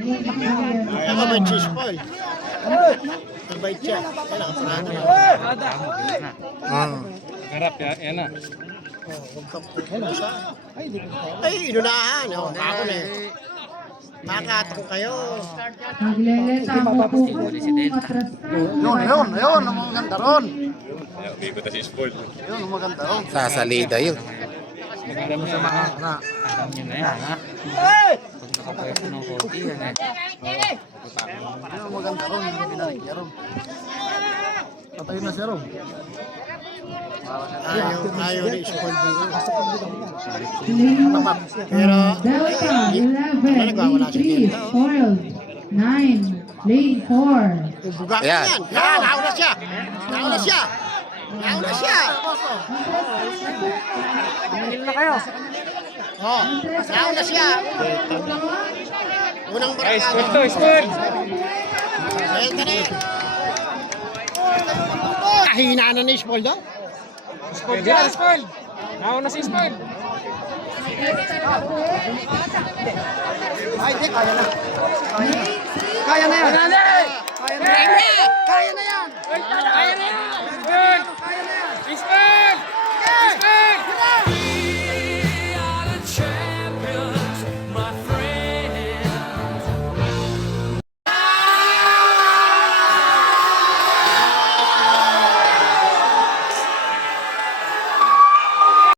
Kaya ka may cheese ball. Mabait siya. Kaya nakaparado na. Ah. Harap ya, yan na. Ka. Ay, inunahan. Oh, ako na eh. Makakatong kayo. Magleleta ako po kung atras ka. Yun, yun, yun. Ang maganda ron. Hindi ko si spoil. Yun, ang maganda ron. Sasalida yun. Alam niya na. Na. Alam niya na yan, ha? Pag nakapwesto ng konti yan, eh. Ang maganda ron. Yung binalik niya ron. Patay na siya ron. Ayaw, ayaw na isipon dito. Lane Pero, Delta Ano nagwawala 11, si lane 3, Delta? spoiled. 9, lane 4. ubuga ka Ayan. yan. Yan, nauna siya. Nauna siya. Nauna siya. Oh, nauna siya. Unang Guys, barangay. spoil to, spoil! Ayan ka na. Kahina na ni Spol daw. Spoil dyan, spoil! Nauna si spoil! Ay, di, kaya na. Kaya na. Kaya na yan. Kaya na yan. Kaya na yan.